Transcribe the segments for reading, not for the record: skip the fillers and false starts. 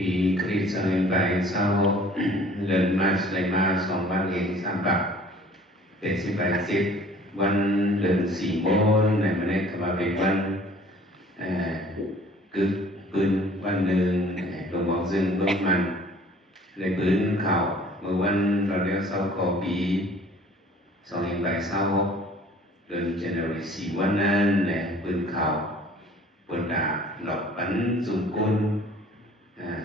ปีคริสต์ศักราชเศร้าเดือนมาสเลยมา2 วันเอง3 ปักเป็น10 วันเดือน4 โมงในมันได้มาเป็นวันกึกปืนวันหนึ่งหลวงบอกซึ่งเบื้องมันในปืนเข่าเมื่อวันเราเรียกเศร้าขอปี2026เดือนจันทร์4 วันนั้นเนี่ยปืนเข่าปืนดาบหลอกปันสุกุล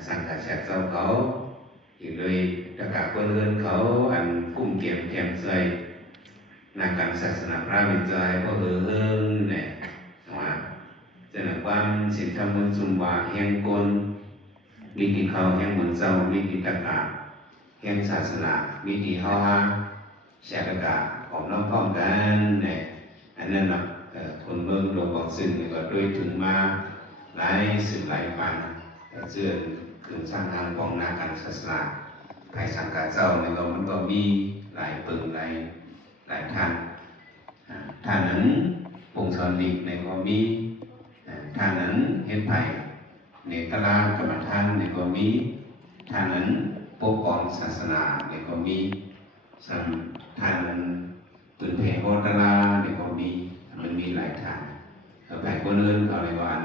สังกัดแชร์เจ้าเขาอีกโดยประกาศคนเรือนเขาอันกุ้มเก็บแคมใส่นาการศาสนาพระวิจัยก็เฮืองเนี่ยว่าจะหนักความสิทธิมนุษย์สุมวาแห่งกลวิธีเขาแห่งเหมือนเจ้าวิธีตะกาแห่งศาสนาวิธีเฮาฮาแชร์ตะกาของน้องพ้องกันเนี่ยอันนั้นนะคนเมืองหลวงบอกซึ่งก็โดยถึงมาหลายสื่อหลายปันเชื่อคือสร้างทางของนาการศาสนาใครสังกัดเจ้าเนี่ยมันก็มีหลายปึงหลายท่านนั้นปงชนดิกในก็มีท่านนั้นเฮ็ดไผ่ในตลาดกรรมฐานในก็มีท่านนั้นปกป้องศาสนาในก็มีสัมท่านนั้นปืนเพลงโอตลาในก็มีมันมีหลายท่านเขาแผ่คนอื่นเขาในวัน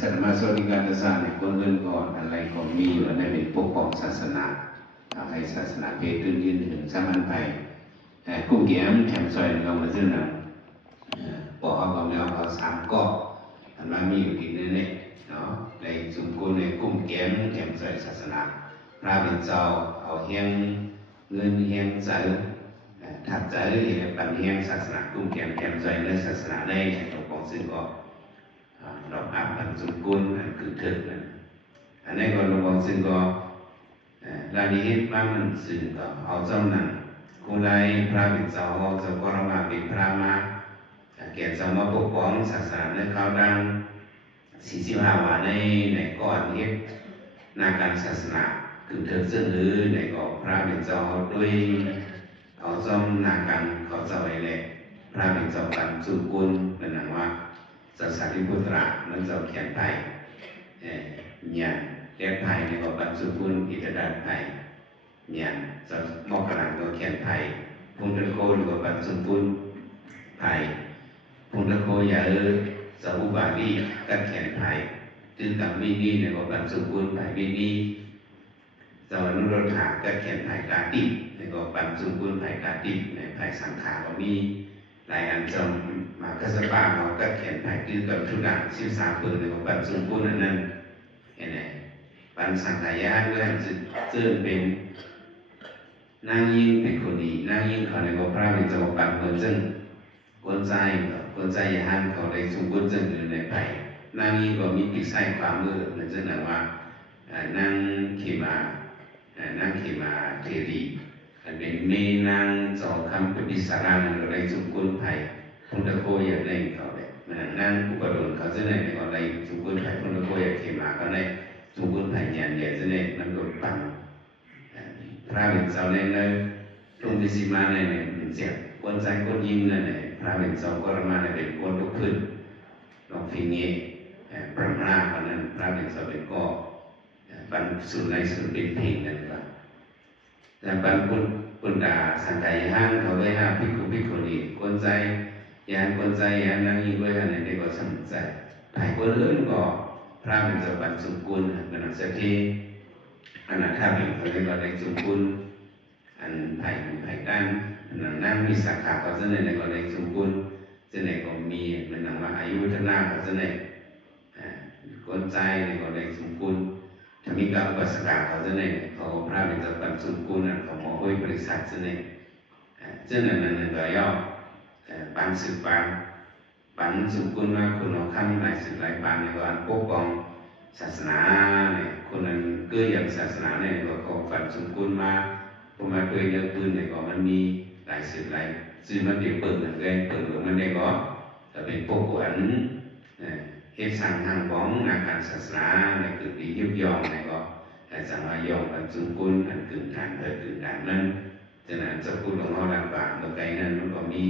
สัตมาสวัสดิการศาสนาคนอื่นก่อนอะไรก็มีอยู่ในเป็นปกป้องศาสนาให้ศาสนาเพศตื่นยืนถึงสามัญไปกุ้งเกี่ยมแถมซอยเรามาซึ่งนะปอกเอาความแล้วเอา3 ก็อันมามีอยู่ที่นี่เนี่ยเนาะในสุนกุลในกุ้งเกี่ยมแถมซอยศาสนาพระเป็นเจ้าเอาเฮียงเงินเฮียงใจถัดใจปันเฮียงศาสนากุ้งเกี่ยมแถมซอยในศาสนาในปกป้องซึ่งก็เราอาบอันสุนกุลอันคือถึกอันนี้ก็เราบอกซึ่งก็รายละเอียดมากมันซึ่งก็เอาเจ้านั้นคุณใดพระเป็นเจ้าจะกรมาเป็นพระมาเกียรติสมปกป้องศาสนาในข้าวดัง45 วันในก่อนเฮ็ดนาการศาสนาคือเถิดซึ่งหรือในก่อพระเป็นเจ้าด้วยเอาจอมนาการเขาเจ้าไว้เลยพระเป็นเจ้ากันสุกุลเป็นหนังว่าสัสริพุตระนั้นเจ้าเขียนไทยเนี่ยเขียนไทยในก่อปันสุกุลอิตดันไทยเนี่ยจะมอกกำลังก็เขียนไทยพุทธโคหรือว่าปันสุกุลไทยพุทธโคอย่าจะอุบาลีกัดเขียนไทยจึงกับวินีในก่อปันสุกุลไทยวินีจะนุรถากัดเขียนไทยกาติในก่อปันสุกุลไทยกาติในไทยสังขารก็มีหลายอันจำมากัสปาเรากัดเขียนไทยจึงกับทุกอย่าง13 ปืนในก่อปันสุกุลนั้นเห็นไหมปันสังขารยานด้วยซึ่งเป็นนางยิ่งเป็นคนดีนางยิ่งเขาในก็พระเป็นเจ้าปังเมืองซึ่งคนใจอย่าหันเขาในสุกุลซึ่งอยู่ในไผ่นางยิ่งก็มีปีกไส้ความมือเหมือนเช่นว่านางเขมาเทรีเป็นเมนางจอคำปฏิสาราในสุกุลไผ่พุทธโคอย่างในเขาเลยนางอุปโลกเขาจะในก็ในสุกุลไผ่พุทธโคอย่างเขมาก็ในสุกุลไผ่ยันเนี่ยจะในมันโดนปังพระเป็นเจ้าในตรงที่สิมาในเป็นเสียงคนใจคนยิ้มนั่นแหละพระเป็นเจ้าก็มาในเป็นคนทุกขึ้นลองฟิงเงี้พระราคนนั้นพระเป็นเจ้าเป็นก็ปันสุดในสุดเป็นเพลงนั่นแหละแต่ปันปุณดาสังกัยห้างเขาไว้ห้าพิคุณีคนใจยานคนใจยานนั่งยิ่งไว้ห้าในก็สนใจถ่ายคนอื่นก็พระเป็นเจ้าปันสุกุลเป็นนักเสถีอันนั้นถ้าเป็นคนที่เราได้จุกุลอันไผ่ด้านนั่งมีสาขาเขาจะในก็ได้จุกุลจะในก็มีเป็นหนังว่าอายุวัฒนาเขาจะในคนใจในก็ได้จุกุลถ้ามีการอุปสรรคเขาจะในเขาพระเป็นเจ้าปันจุกุลเขาหมอห้อยบริษัทจะในจะนั้นก็ย่อปันสืบปันจุกุลว่าคุณเอาข้ามหลายสืบหลายปันในการปกป้องศาสนาเนี่ยคนนั้นก็อย่างศาสนาเนี่ยก็เขาฝันสมกุลมาพอมาโดยเรื่องปืนเนี่ยก็มันมีหลายสื่อมันเดี๋ยวเปิดเหมือนกันเปิดหรือมันได้ก็แต่เป็นพวกขวัญเหตุสั่งทางของนาการศาสนาในกึ่งดียุบยองเนี่ยก็แต่สั่งมายองฝันสมกุลอันกึ่งทางกึ่งทางนั้นฉะนั้นจะพูดของเราลำบากเมื่อไกลนั้นมันก็มี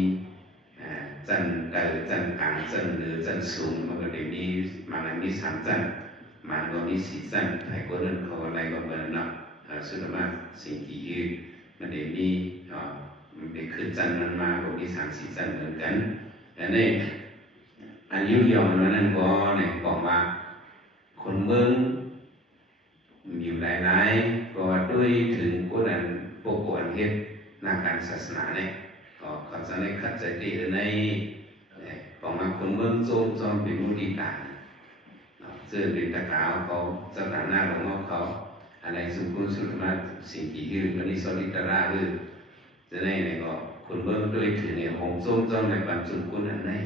จันทร์จันทร์อ่างจันทร์หรือจันทร์สูงมันก็ได้มีมาแล้วมี3 จันทร์ mà có đi xí xanh phải có đơn khó lại có bờ nọสุดมากสิ่งที่ยืดมันได้มีได้ขึ้นจันมันมาก็มีสามสีจันเหมือนกันอันนี้อันยุ่งยองมันนั่นก็เนี่ยบอกว่าคนเมืองอยู่หลายๆก็ด้วยถึงก็นั้นพวกคนเฮ็ดนาการศาสนาเนี่ยก็เขาจะได้ขัดใจดีในบอกว่าคนเมืองโจมจอมเป็นมุติตาซึ่งเป็นตะขาวเขาสถานะของเขาอะไรสุขุมสุดมาสิ่งที่ยืดมันนี่สลิตระคือจะได้เนี่ยก็คนเมืองด้วยถึงเนี่ยหงโจมจอมในความสุขุมอันนี้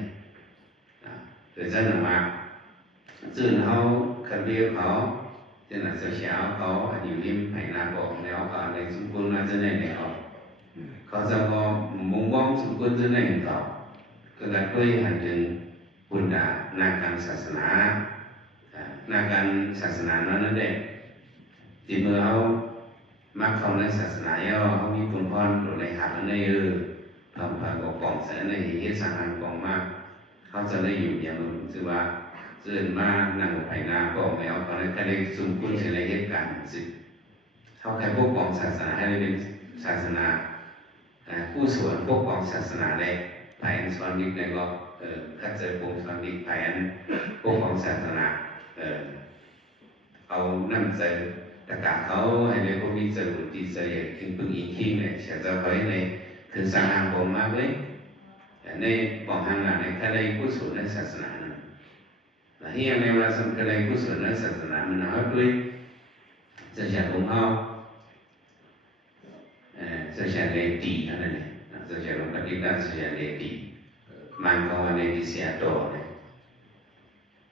โดยเฉพาะว่าซึ่งเขาคันเดียวเขาจะน่าจะเช้าเขาอยู่ริมไผ่นาบอกแล้วก็ในสุขุมน่าจะได้เนี่ยเขาจะก็มุ่งมองสุขุมจะได้เขาก็การด้วยหันถึงบุญดานาการศาสนานาการศาสนานั้นเองที่เมื่อเขามักเข้าในศาสนาเขามีคุณพ่อหรือในหัดในทำผ่านกองแสนในเหตุสังหารกองมากเขาจะได้อยู่อย่างนึงคือว่าเสื่อมานั่งภายนาบอกแล้วเขาได้สุ่มคุ้นในเหตุการณ์สิเขาใครพวกกองศาสนาให้เป็นศาสนาผู้ส่วนพวกกองศาสนาได้ภายในสอนนิกในก็คัดเจอปงสอนนิกภายในพวกกองศาสนาเอานั่นใจแต่กาเขาให้ในพวกมีเจอบุตรเจออย่างถึงพึ่งอีกทีเนี่ยเสียจะไปในถึงสังหารผมมากเลยในปองหางในคดีกุศลในศาสนานะที่ยังในว่าสำคัญในกุศลในศาสนามันเอาด้วยจะใช้ของเขาจะใช้เลตีนั่นเองจะใช้ของปฏิบัติจะใช้เลตีมันก็ว่าในที่เสียตัวเนี่ย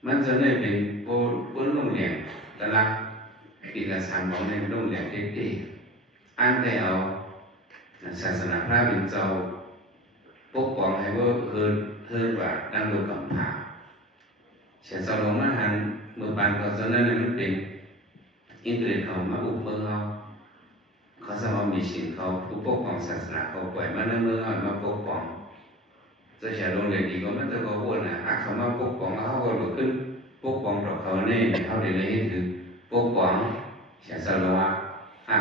มันจะได้เป็นผู้ลงเรียนแต่ละปีละสามของในลงเรียนเด็กๆอ่านได้เอาศาสนาพระเป็นเจ้าปกป้องให้ว่าเฮิร์ว่าดังโลกำพาเสียสลงมาหันเมื่อบานเขาจะนั่นมันเป็นอินเทอร์เน็ตเขามาอุปเมืองเขาสามารถมีสิ่งเขาผู้ปกป้องศาสนาเขาปล่อยมาในเมืองเขามาปกป้องจะใช้ลงเรียนดีก็มันจะก็พูดนะเขามาปกป้องเขาก็ลุกขึ้นปกป้องต่อเขาเนี่ยเขาได้เลยคือปกป้องเสียสละว่า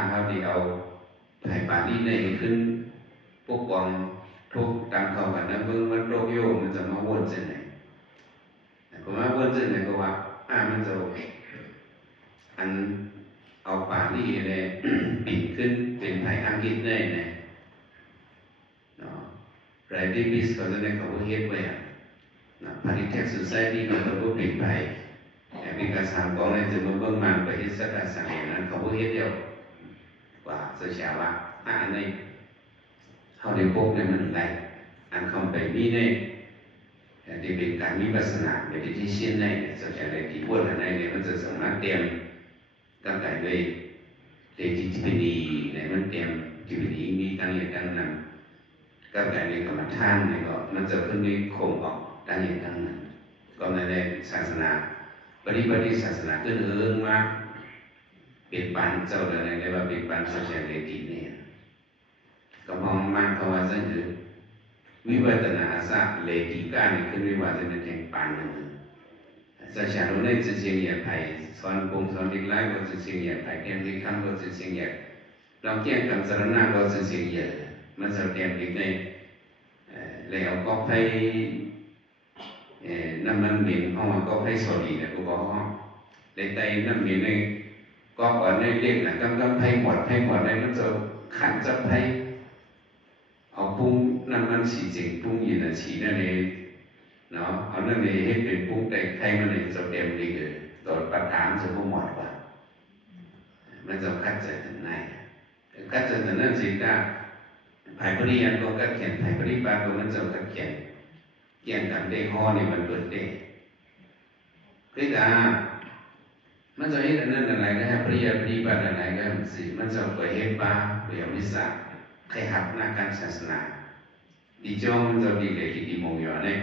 เขาได้เอาไผ่ป่านี้ในขึ้นปกป้องทุกตามเขากันนะเมื่อมันโรคโยมันจะมาวนเส้นไหนผมว่าวนเส้นไหนก็ว่ามันจะอันเอาป่านี้เลยปิดขึ้นเป็นไผ่อังกฤษได้เนี่ยไรที่บิสเขาจะได้เขาเฮ็ดไว้พาริเทคสุสัยที่มันก็ปิดไปมีการสร้างกองในจุดมุ่งมั่นไปที่สถานสังเกตนั้นเขาเฮ็ดเดียวว่าเสียว่าอันนี้เขาได้พบในมันไรอันคำไปมีในที่เป็นการมีปัสนาเป็นที่เช่นในจะใช้ในที่พูดในเนี่ยมันจะสามารถเตรียมตั้งแต่ด้วยเด็กที่เป็นดีในมันเตรียมที่เป็นดีมีตั้งอย่างตั้งนั้นก็แต่ในกรรมฐานเนี่ยก็มันจะขึ้นด้วยโครงออกตั้งอย่างตั้งนั้นก็ในศาสนาปฏิบัติศาสนาขึ้นมาเป็นปันเจ้าเดินในว่าเป็นปันโซเชียลเลติเนี่ยก็มองมันเขาว่าจะคือวิวัฒนาศาสตร์เลติการนี่ขึ้นวิวัฒนาแห่งปันหนึ่งจะใช้ลงในจิตเสียงอย่างไทยสอนปงสอนดิไลก็จิตเสียงอย่างไทยเตรียมดิคันก็จิตเสียงอย่างเราเกี่ยงกับสารนาก็จิตเสียงอย่างมันจะเตรียมดิในแล้วก็ให้น้ำมันเหม็นห้องก็ให้สอดีเนี่ยกูบอกห้องในใจน้ำเหม็นในก็ก่อนในเรียกนะก็ให้หมดในมันจะขันจะให้เอาปุ้งน้ำมันสีจริงปุ้งยินสีนั่นเองเนาะเอานั่นเองให้เป็นปุ้งแต่ใครมันเองจะเต็มดีเลยต่อประการจะพูดหมดว่ามันจะคัดใจถึงไหนคัดใจถึงนั้นสิจ้าภายปริยันก็กัดเขียนภายปริบาลก็มันจะกัดเขียนเกี่ยงกันได้ห่อในมันเปิดได้คือมันจะเห็นอันนั้นอะไรก็ให้ปริยันปริบาลอะไรก็สิมันจะเปิดเห็นบ้าเรียนวิสาใครหักหน้าการศาสนาดีจ้องมันจะดีเลยที่ดีมองอยู่เนี่ย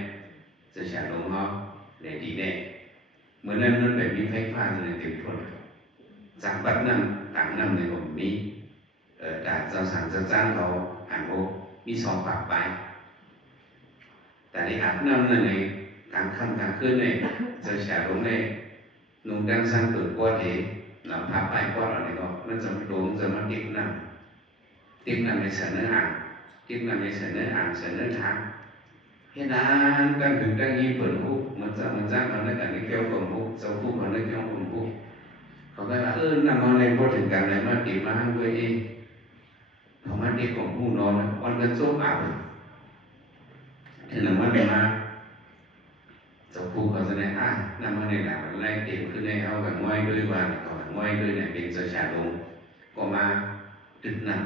จะใช้ลงห่อเลยดีเนี่ยเหมือนนั้นมันแบบมีไฟฟ้าในเต็มทนจากบัดนั้นต่างนั้นในผมมีแต่เจ้าสั่งเจ้าจ้างเขาอ่านโอมีสองปากไปแต่ในอาบน้ำนั่นเองกลางค่ำกลางคืนเนี่ยจะแฉลงเนี่ย nung đang sang tuổi qua thế làm pháp bài qua là này có nó giống đúng giống nó tiếp năm để sởนื้ออ่างtiếp năm để sởนื้ออ่างsởนื้อทางเห็นนั้นตั้งถึงตั้งยี่เปิดหูมันจะเขาในการในเกี่ยวกับหูเจ้าคู่เขาในเกี่ยวกับหูเขาก็ว่านำมาในพูดถึงการในมาติมาห้างด้วยเองเขามาติของหูนอนวันกันโซ่อาบที่นำมาในมาเจ้าคู่เขาจะในนำมาในหลังไล่เต็มขึ้นในเอาแบบง่อยด้วยวันเขาแบบง่อยด้วยเนี่ยเป็นเฉาลงก็มาตึกนั่ง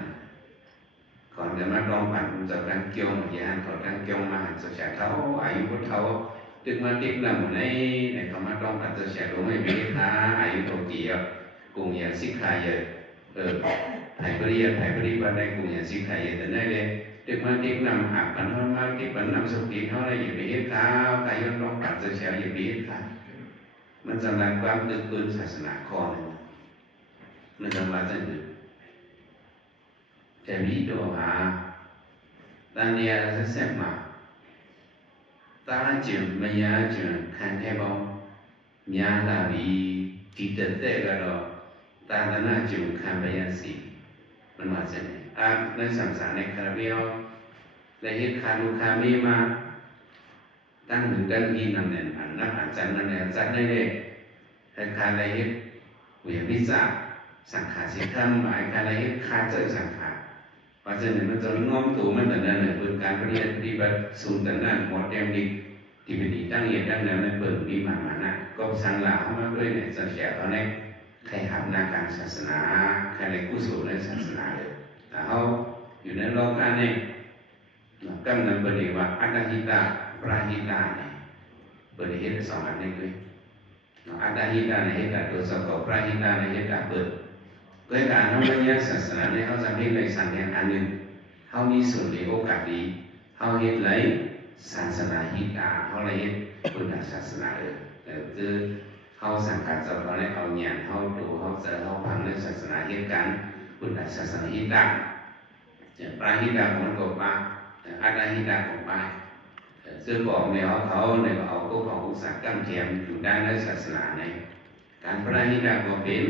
ก่อนจะมาลองปั่นจะตั้งเกี่ยวมาอย่างเขาตั้งเกี่ยวมาหันจะเท้าอายุพุทธเท้าตึกมาติดนั่งในเขามาลองปั่นจะเฉาลงให้มีค่าอายุโตเกียวกลุ่มอย่างสิกขาเยอะไทยปริยัติไทยปริบัติในกลุ่มอย่างสิกขาเยอะแต่นั่นเลยตึกมาติดนั่งหักปั่นเข้ามาติดปั่นนั่งสุขีเขาเลยอย่าไปเฮ็ดข้าวกายลองปั่นจะเฉาอย่าไปเฮ็ดข้าวมันสำหรับความตึกปืนศาสนาข้อนึงมันสำหรับจะอยู่แต่มีตัวหาตอนนี้เราจะเสพมาตาจึงไม่ยาจึงขันแค่บอกยาลาบีติดเตะก็รอตาหน้าจึงขันไปยาสีมันมาจากไหนในสัมสารในคาราเบลในเหตุการณ์ลูกค้ามีมาตั้งถึงตั้งที่นั่นเนี่ยนักอาจารย์นั่นเนี่ยจัดได้เลยเหตุการณ์ในเหตุวิญญาณสังขารสิทธิ์หมายการในเหตุขาดเจอสังขารเพราะฉะนั้นมันจะง้อมตัวมันแต่นั้นเนี่ยเป็นการปฏิบัติสูงแต่นั้นหมดเต็มดีที่เป็นดีตั้งเหตุตั้งนั้นเปิดมีมานะก็สังหลาเข้ามาด้วยเนี่ยจะแฉตอนนี้ใครหับนาการศาสนาใครในกุศลในศาสนาเลยแต่เขาอยู่ในโลกาเนี่ยกำลังเปิดว่าอัตหิตาปราหิตาเนี่ยเปิดเหตุสองอันนี้ด้วยอัตหิตาในเหตุตัวสกปรหิตาในเหตุเปิดโดยการเขาเรียนศาสนาเนี่ยเขาจะเห็นในสังเกตอันหนึ่งเขามีส่วนในโอกาสดีเขาเห็นเลยศาสนาฮิตาเขาเลยเห็นพุทธศาสนาเลยแต่คือเขาสังกัดจะเขาเลยเอาหยาดเขาดูเขาเจอเขาพังในศาสนาเหตุการณ์พุทธศาสนาฮิตาปราหิตาของตัวป้าอัตตาหิตาของป้าซึ่งบอกในเขาในเอาพวกของอุตสาหกรรมเทียมอยู่ด้านในศาสนาในการปราหิตาก็เป็น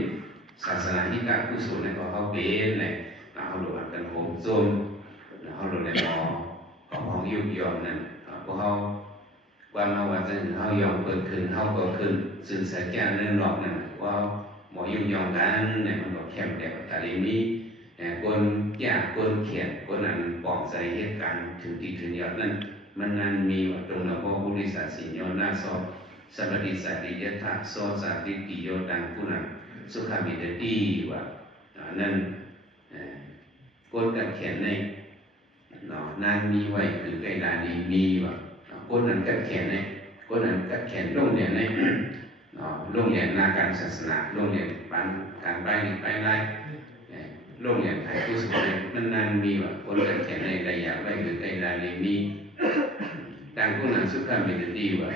ศาสนาที่การกุศลในเขาเป็นเนี่ยเขาหลุดกันโหมโจมเขาหลุดในของยุบยอมนั่นพวกเขาความมาว่าจะเขายอมเปิดขึ้นเขาก็ขึ้นสื่อสารแก่เรื่องหลอกนั่นว่าหมอยุบยอมกันเนี่ยมันก็แคบแต่ตาลีมีคนแก่คนเขียนคนนั้นปลอบใจเหตุการณ์ถึงที่ถึงยอดนั่นมันนั้นมีว่าตรงนั้นพวกผู้ดิสาสิญญาณนาสอบสัมปติสัตติยถาโซสัตติกิโยดังผู้นั้นสุขามิตรดีว่านั่นก้นกัดแขนในนานมีไว้คือไกลดาดีมีว่าก้นนั้นกัดแขนในก้นนั้นกัดแขนโรงเรียนในโรงเรียนนาการศาสนาโรงเรียนการไปนี่ไปไล่โรงเรียนไทยผู้สุขนั่นนานมีว่าก้นกัดแขนในระยะไว้คือไกลดาดีมีต่างก้นนั้นสุขามิตรดีว่า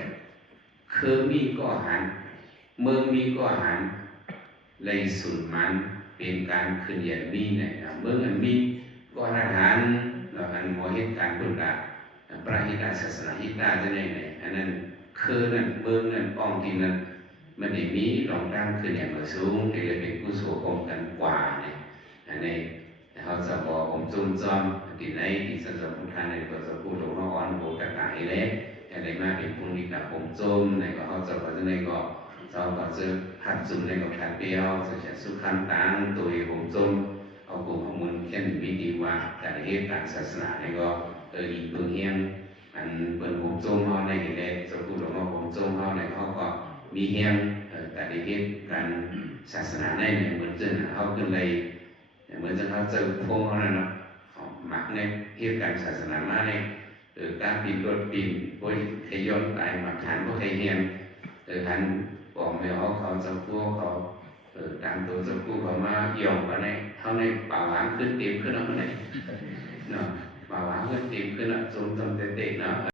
คือมีก็หันเมืองมีก็หันเลยสุดมันเป็นการขึ้นเหยียดมีเนี่ยเมื่อมันมีก็ทหารเราอันโมเหตุการณ์พุทธะปราหิตาศาสนาฮิตาจะได้ไหนอันนั้นคือนั่นเมืองนั่นป้องที่นั่นมันได้มีรองร่างขึ้นอย่างสูงที่จะเป็นกุศลองกันกว่าเนี่ยอันนี้เขาจะบอกผมจุ่มจอมที่ไหนที่สัจจะพุทธาในตัวจะพูดหลวงพ่ออ่อนโหตะกายเล็กอะไรมาเป็นพวกนี้กับผมจุ่มในก็เขาจะบอกจะในก็sau đó sẽ hạt dùng lên một hạt bèo sẽ xuất khăn tán tuổi vùng trung họ cũng không muốn khen vì đi qua tại hết tại xã xã này có ở ý phương hiên anh bên vùng trung họ này thì đây sau khi đó vùng trung họ này họ có mi hiên tại hếtกันศาสนาในเนี่ยเหมือนจะเขาขึ้นเลยเหมือนจะเขาเจอพวกเขาเนี่ยเนาะมักเนี่ยเหตุการณ์ศาสนามาเนี่ยการปีนรถปีนพวกใครย้อนตายมาฐานพวกใครเฮียนฐานบอกไม่ออกเขาจะพูดเขาตามตัวจะพูดเขามาโยงไปในเขาในป่าหวานขึ้นเต็มขึ้นเอาไหนเนาะป่าหวานขึ้นเต็มขึ้นอ่ะจมเตะเนาะ